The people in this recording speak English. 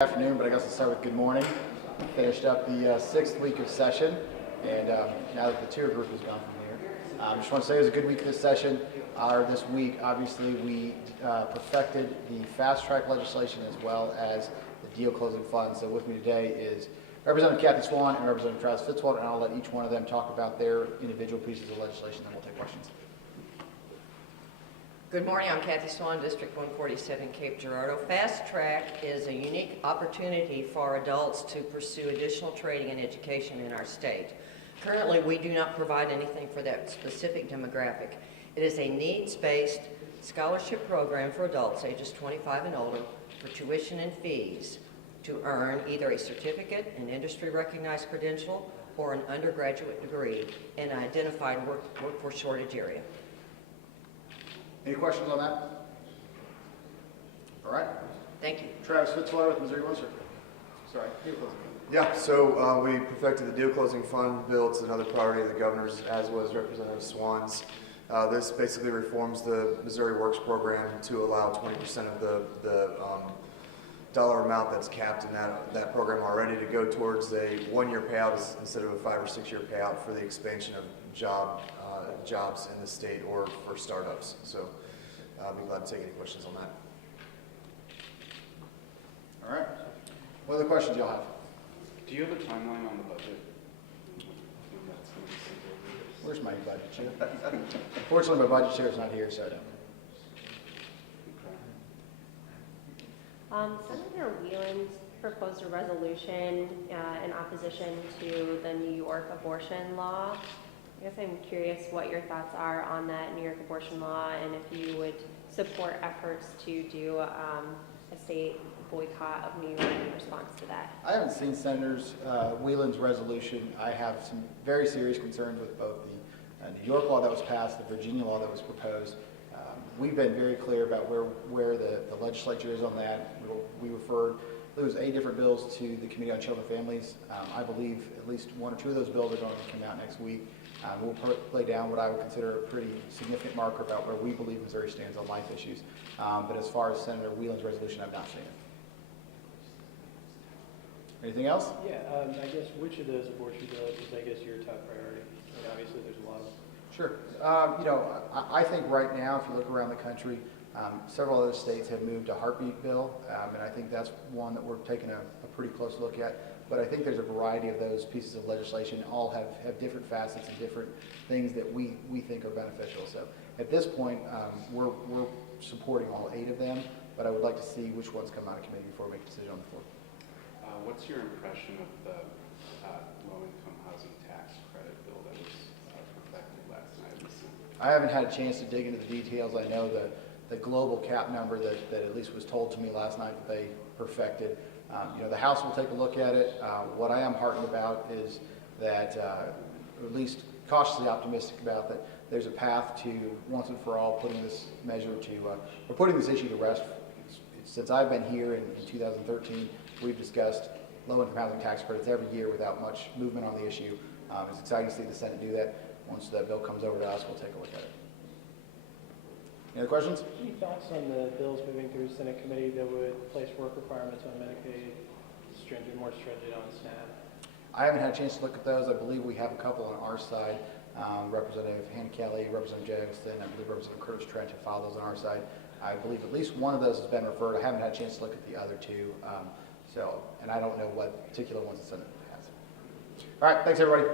Good afternoon, but I guess I'll start with good morning. Finished up the sixth week of session, and now that the tier group has gone from here, I just want to say it was a good week this session. This week, obviously, we perfected the fast track legislation as well as the deal closing fund. So with me today is Representative Kathy Swan and Representative Travis Fitzwater, and I'll let each one of them talk about their individual pieces of legislation, then we'll take questions. Good morning, I'm Kathy Swan, District 147, Cape Girardeau. Fast Track is a unique opportunity for adults to pursue additional training and education in our state. Currently, we do not provide anything for that specific demographic. It is a needs-based scholarship program for adults ages 25 and older for tuition and fees to earn either a certificate, an industry-recognized credential, or an undergraduate degree in an identified workforce shortage area. Any questions on that? All right. Thank you. Travis Fitzwater with Missouri Munster. Sorry, deal closing. Yeah, so we perfected the deal closing fund bill. It's another priority of the governor's, as was Representative Swan's. This basically reforms the Missouri Works program to allow 20% of the dollar amount that's capped in that program already to go towards a one-year payout instead of a 5 or 6 year payout for the expansion of jobs in the state or for startups. So I'll be glad to take any questions on that. All right. What other questions y'all have? Do you have a timeline on the budget? Where's my budget chair? Unfortunately, my budget chair is not here, so I don't. Senator Whelan proposed a resolution in opposition to the New York abortion law. I guess I'm curious what your thoughts are on that New York abortion law and if you would support efforts to do a state boycott of New York in response to that. I haven't seen Senator Whelan's resolution. I have some very serious concerns with both the New York law that was passed, the Virginia law that was proposed. We've been very clear about where the legislature is on that. We referred, there was 8 different bills to the Committee on Children and Families. I believe at least 1 or 2 of those bills are going to come out next week. We'll lay down what I would consider a pretty significant marker about where we believe Missouri stands on life issues. But as far as Senator Whelan's resolution, I've not seen it. Anything else? Yeah, I guess which of those abortion bills is, I guess, your top priority? I mean, obviously, there's a lot of them. Sure. I think right now, if you look around the country, several other states have moved a heartbeat bill, and I think that's one that we're taking a pretty close look at. But I think there's a variety of those pieces of legislation, all have different facets and different things that we think are beneficial. So at this point, we're supporting all 8 of them, but I would like to see which ones come out of committee before we make a decision on the floor. What's your impression of the low-income housing tax credit bill that was perfected last night? I haven't had a chance to dig into the details. I know the global cap number that at least was told to me last night that they perfected. The House will take a look at it. What I am heartened about is that, or at least cautiously optimistic about, that there's a path to once and for all putting this measure to, or putting this issue to rest. Since I've been here in 2013, we've discussed low-income housing tax credits every year without much movement on the issue. It's exciting to see the Senate do that. Once that bill comes over to us, we'll take a look at it. Any other questions? Any thoughts on the bills moving through Senate committee that would place work requirements on Medicaid, more stringent on SNAP? I haven't had a chance to look at those. I believe we have a couple on our side. Representative Hannah Kelly, Representative Jackson, I believe Representative Curtis Trent have filed those on our side. I believe at least one of those has been referred. I haven't had a chance to look at the other 2. And I don't know what particular ones the Senate has. All right, thanks everybody.